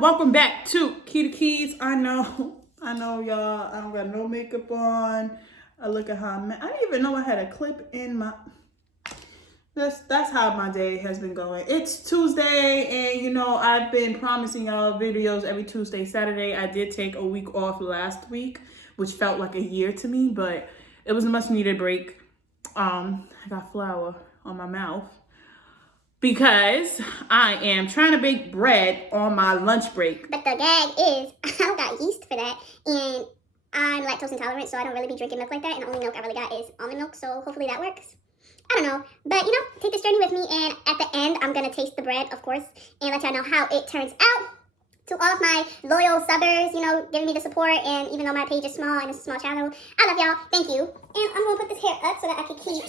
welcome back to Key to Keys. I know y'all, I don't got no makeup on. I look at how I didn't even know I had a clip in my, that's how my day has been going. It's Tuesday, and you know, I've been promising y'all videos every Tuesday, Saturday. I did take a week off last week, which felt like a year to me, but it was a much needed break. I got flour on my mouth because I am trying to bake bread on my lunch break. But the gag is, I don't got yeast for that, and I'm lactose intolerant, so I don't really be drinking milk like that, and the only milk I really got is almond milk, so hopefully that works. I don't know, but you know, take this journey with me, and at the end, I'm gonna taste the bread, of course, and let y'all know how it turns out. To all of my loyal subbers, you know, giving me the support, and even though my page is small and it's a small channel, I love y'all, thank you. And I'm gonna put this hair up so that I can keep...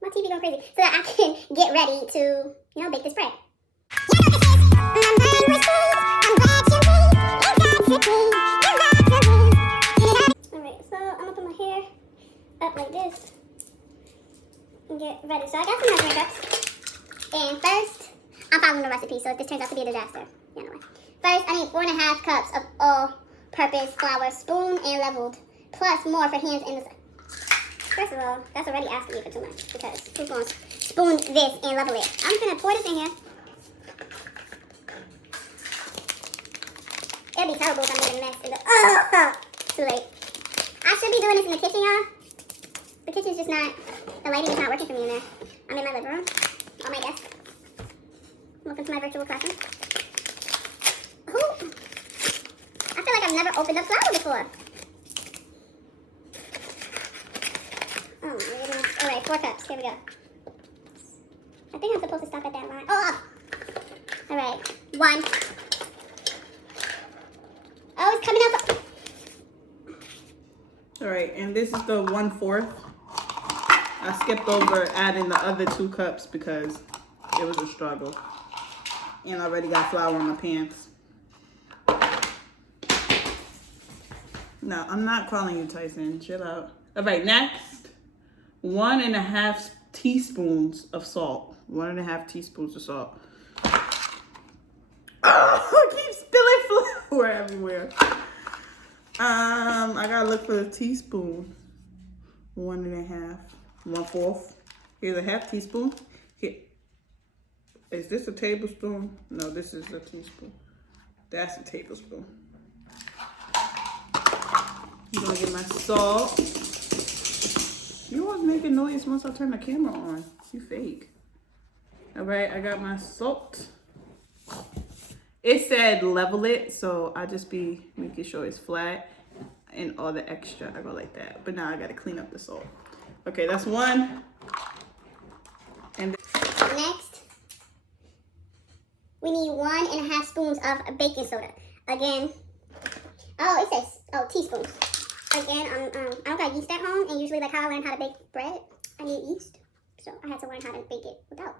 My TV going crazy. So that I can get ready to, you know, bake this bread. Alright, so I'm gonna put my hair up like this and get ready. So I got some measuring cups. And first, I'm following the recipe, so if this turns out to be a disaster, you know. First, I need 4.5 cups of all-purpose flour, spoon and leveled, plus more for hands in the... First of all, that's already asking me for too much, because who's going to spoon this and level it? I'm just going to pour this in here. It'll be terrible if I'm making a mess in the... Too late. I should be doing this in the kitchen, y'all. The kitchen's just not... The lighting is not working for me in there. I'm in my living room, on my desk. Welcome to my virtual classroom. Ooh. I feel like I've never opened up flour before. Oh my goodness. Alright, 4 cups. Here we go. I think I'm supposed to stop at that line. Oh! Alright. 1. Oh, it's coming up. Alright, and this is the 1/4. I skipped over adding the other 2 cups because it was a struggle. And I already got flour on my pants. No, I'm not calling you Tyson. Chill out. Alright, next. 1.5 teaspoons of salt. 1.5 teaspoons of salt. Oh, I keep spilling flour everywhere. I gotta look for the teaspoon. 1.5. 1/4. Here's a half teaspoon. Here. Is this a tablespoon? No, this is a teaspoon. That's a tablespoon. I'm gonna get my salt. You always making noise once I turn the camera on. You fake. All right, I got my salt. It said level it, so I just be making sure it's flat, and all the extra I go like that. But now I gotta clean up the salt. Okay, that's 1. And next, we need 1.5 spoons of baking soda. Again, oh, it says teaspoons. Again, I don't got yeast at home, and usually like how I learned how to bake bread, I need yeast. So I had to learn how to bake it without.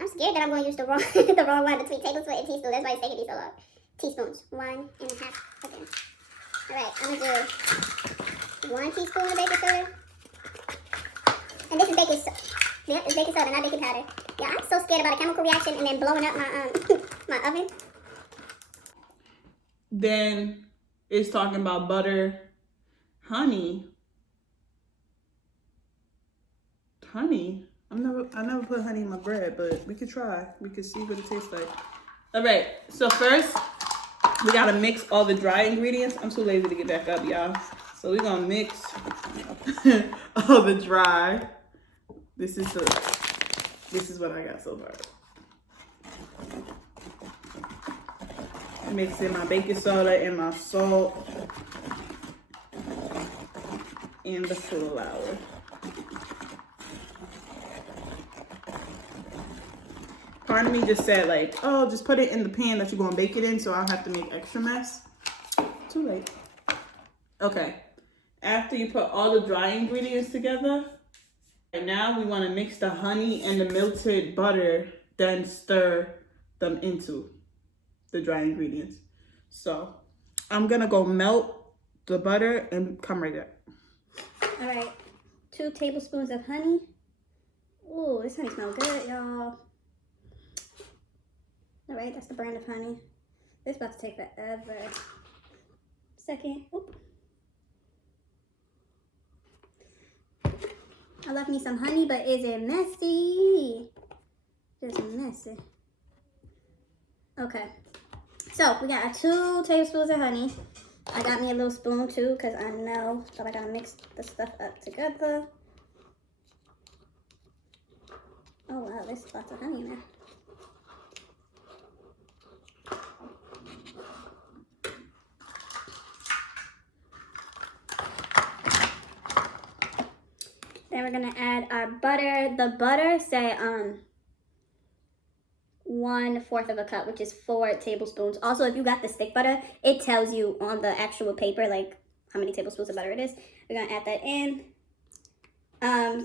I'm scared that I'm going to use the wrong the wrong one between tablespoon and teaspoon. That's why it's taking me so long. Teaspoons. 1.5. Okay. Alright, I'm going to do 1 teaspoon of baking soda. And this is baking soda. Yep, it's baking soda, not baking powder. Yeah, I'm so scared about a chemical reaction and then blowing up my my oven. then it's talking about butter, honey. Honey? I never put honey in my bread, but we could try. We could see what it tastes like. All right, so first we gotta mix all the dry ingredients. I'm too lazy to get back up, y'all. So we're gonna mix all the dry. This is what I got so far. I'm mixing my baking soda and my salt and the flour. Part of me just said like, oh, just put it in the pan that you're gonna bake it in, so I don't have to make extra mess. Too late. Okay. After you put all the dry ingredients together, right now we want to mix the honey and the melted butter, then stir them into the dry ingredients. So I'm gonna go melt the butter and come right back. All right, 2 tablespoons of honey. Ooh, this honey smells good, y'all. All right, that's the brand of honey. This is about to take forever. Second. Oop. I love me some honey, but is it messy? Just messy. Okay. So we got 2 tablespoons of honey. I got me a little spoon too, because I know that I gotta mix the stuff up together. Oh wow, there's lots of honey in there. Then we're gonna add our butter. The butter say 1/4 of a cup, which is 4 tablespoons. Also, if you got the stick butter, it tells you on the actual paper like how many tablespoons of butter it is. We're gonna add that in.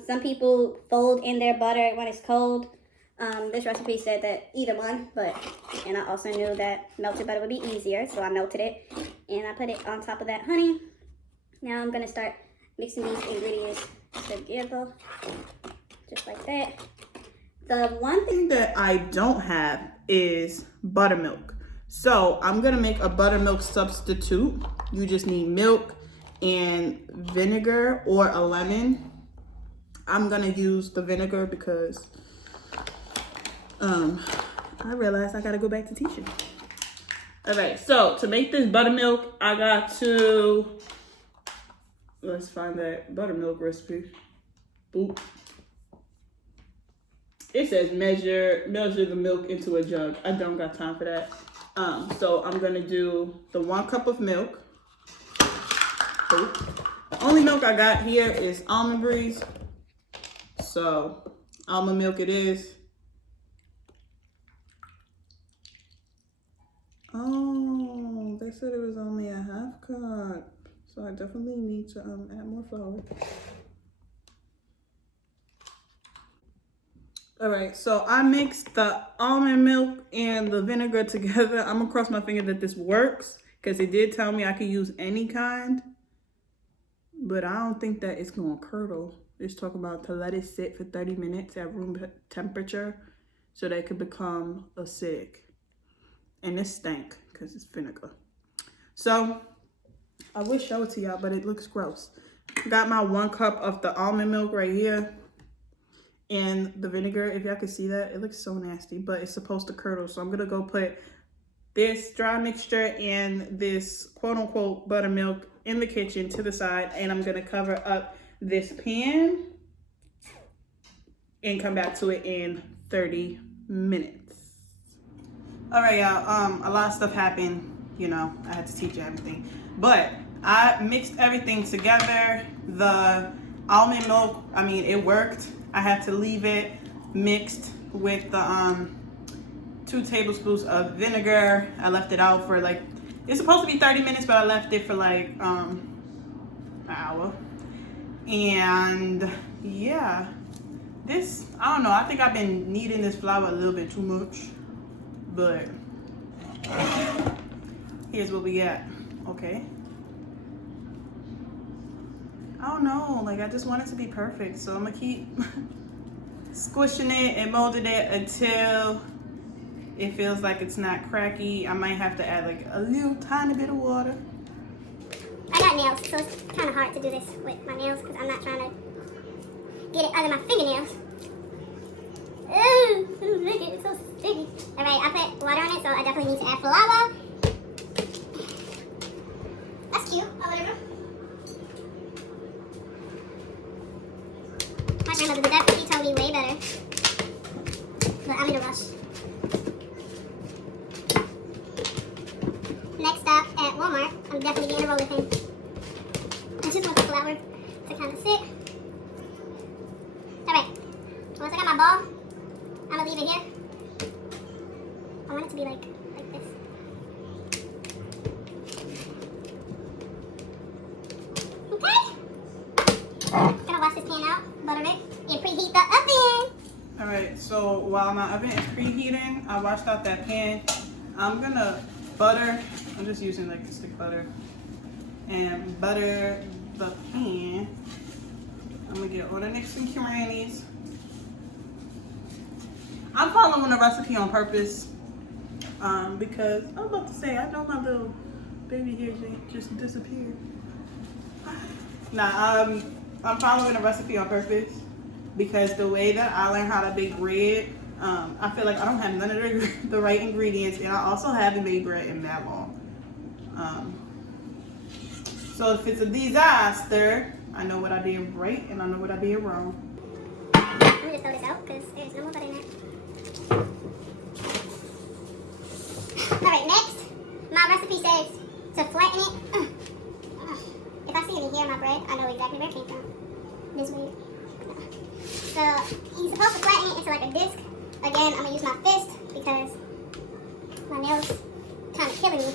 Some people fold in their butter when it's cold. This recipe said that either one, and I also knew that melted butter would be easier, so I melted it and I put it on top of that honey. Now I'm gonna start mixing these ingredients together, just like that. The one thing that I don't have is buttermilk. So I'm gonna make a buttermilk substitute. You just need milk and vinegar or a lemon. I'm gonna use the vinegar because I realized I gotta go back to teaching. All right, so to make this buttermilk, I got to, let's find that buttermilk recipe. Boop. It says measure the milk into a jug. I don't got time for that. So I'm gonna do the 1 cup of milk. Boop. The only milk I got here is Almond Breeze. So almond milk it is. Oh, they said it was only a 1/2 cup. So I definitely need to add more flour. All right, so I mixed the almond milk and the vinegar together. I'm gonna cross my finger that this works because it did tell me I could use any kind, but I don't think that it's gonna curdle. It's talking about to let it sit for 30 minutes at room temperature so that it could become acidic. And this stank because it's vinegar. So I would show it to y'all, but it looks gross. Got my 1 cup of the almond milk right here. And the vinegar, if y'all can see that, it looks so nasty, but it's supposed to curdle. So I'm gonna go put this dry mixture and this quote unquote buttermilk in the kitchen to the side. And I'm gonna cover up this pan and come back to it in 30 minutes. All right, y'all, a lot of stuff happened. You know, I had to teach you everything. But I mixed everything together. The almond milk, I mean, it worked. I had to leave it mixed with the 2 tablespoons of vinegar. I left it out for like, it's supposed to be 30 minutes, but I left it for like an hour. And yeah, this, I don't know, I think I've been kneading this flour a little bit too much, but here's what we got. Okay. I don't know, like I just want it to be perfect. So I'm gonna keep squishing it and molding it until it feels like it's not cracky. I might have to add like a little tiny bit of water. I got nails, so it's kind of hard to do this with my nails because I'm not trying to get it under my fingernails. Ooh, look, it's so sticky. All right, I put water on it, so I definitely need to add flour. That's cute, or whatever. My grandmother did that, but she told me way better. But I'm in a rush. Next stop at Walmart, I'm definitely getting a roller thing. I just want the flour to kind of sit. Alright, once I got my ball, I'm gonna leave it here. I want it to be like this. Okay. Gonna wash this pan out, butter it, and preheat the oven. Alright, so while my oven is preheating, I washed out that pan. I'm gonna butter, I'm just using like a stick butter, and butter the pan. I'm gonna get all the nicks and crannies. I'm following the recipe on purpose because I was about to say, I know my little baby hair just disappeared. Nah, I'm following a recipe on purpose because the way that I learned how to bake bread, I feel like I don't have none of the right ingredients, and I also haven't made bread in that long. So if it's a disaster, I know what I did right and I know what I did wrong. I'm gonna just throw this out because there's no more butter in it. Alright, next, my recipe says to flatten it. If I see any hair in my bread, I know exactly where it came from. This weird. So you're supposed to flatten it into like a disc. Again, I'm gonna use my fist because my nails kind of killing me.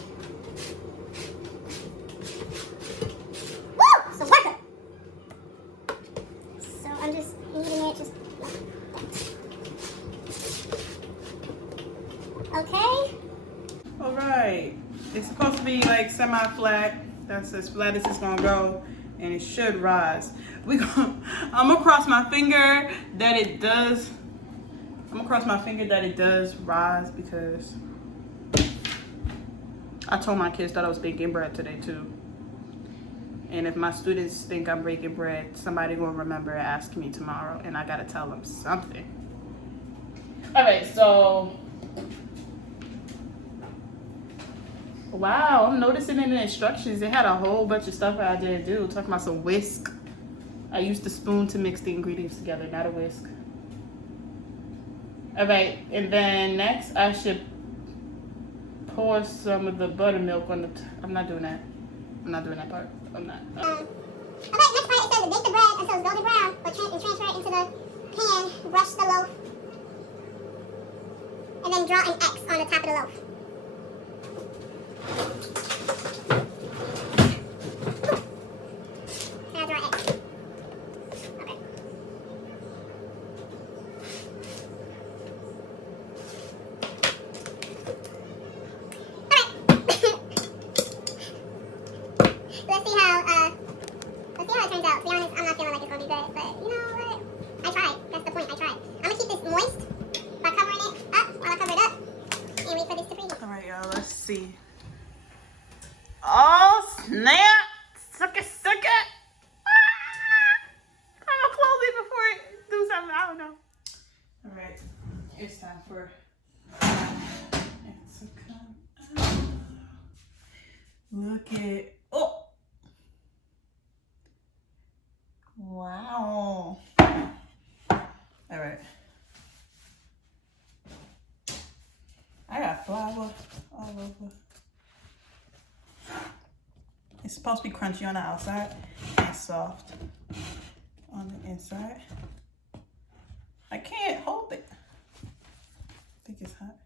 Woo! It's a worker. So I'm just kneading it just like that. Okay. All right, it's supposed to be like semi-flat. That's as flat as it's gonna go, and it should rise. I'm gonna cross my finger that it does. I'm gonna cross my finger that it does rise because I told my kids that I was baking bread today too. And if my students think I'm breaking bread, somebody gonna remember asking me tomorrow, and I gotta tell them something. All right, so. Wow, I'm noticing in the instructions they had a whole bunch of stuff I didn't do. Talking about some whisk. I used the spoon to mix the ingredients together, not a whisk. All right, and then next I should pour some of the buttermilk on the. I'm not doing that. I'm not doing that part. I'm not. Okay, next part it says to bake the bread until it's golden brown, but transfer it into the pan, brush the loaf, and then draw an X on the top of the loaf. Now draw an X. Okay. Let's see how it turns out. To be honest, I'm not feeling like it's gonna be good, but you know what? I tried. That's the point. I tried. I'm gonna keep this moist by covering it up while I cover it up and wait for this to freeze. All right, y'all. Let's see. Oh snap! Suck it, suck it! Ah! I'm gonna close it before it do something. I don't know. All right, it's time for it to come out. Look at wow. All right. I got flour all over. It's supposed to be crunchy on the outside and soft on the inside. I can't hold it. I think it's hot.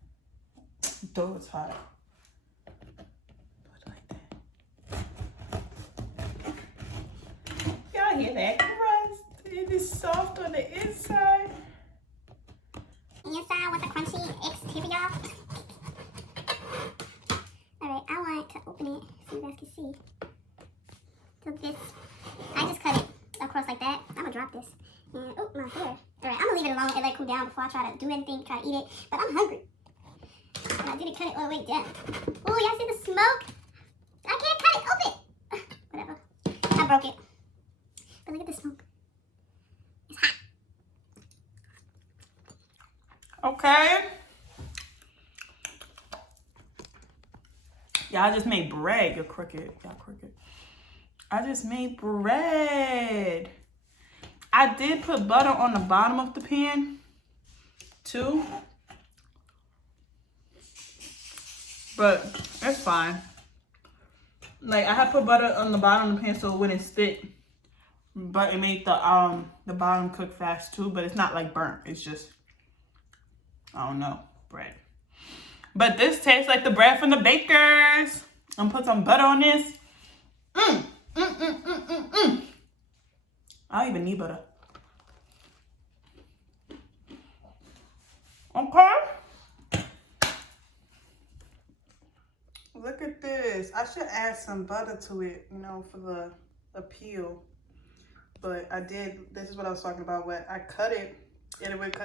Though it's hot. Put it like that. Y'all hear that crust? It is soft on the inside. Inside with a crunchy exterior. Alright, I want to open it so you guys can see. So this, I just cut it across like that. I'm gonna drop this. And, oh, my hair. Alright, I'm gonna leave it alone and let it cool down before I try to do anything, try to eat it. But I'm hungry. And I didn't cut it all the way down. Oh, y'all see the smoke? I can't cut it open. Whatever. I broke it. But look at the smoke. It's hot. Okay. Y'all just made bread. You're crooked. Y'all crooked. I just made bread. I did put butter on the bottom of the pan too. But it's fine. Like I had put butter on the bottom of the pan so it wouldn't stick. But it made the bottom cook fast too. But it's not like burnt. It's just, I don't know, bread. But this tastes like the bread from the bakers. I'm gonna put some butter on this. I don't even need butter. Okay. Look at this. I should add some butter to it, you know, for the appeal. But I did, this is what I was talking about. When I cut it, it would cut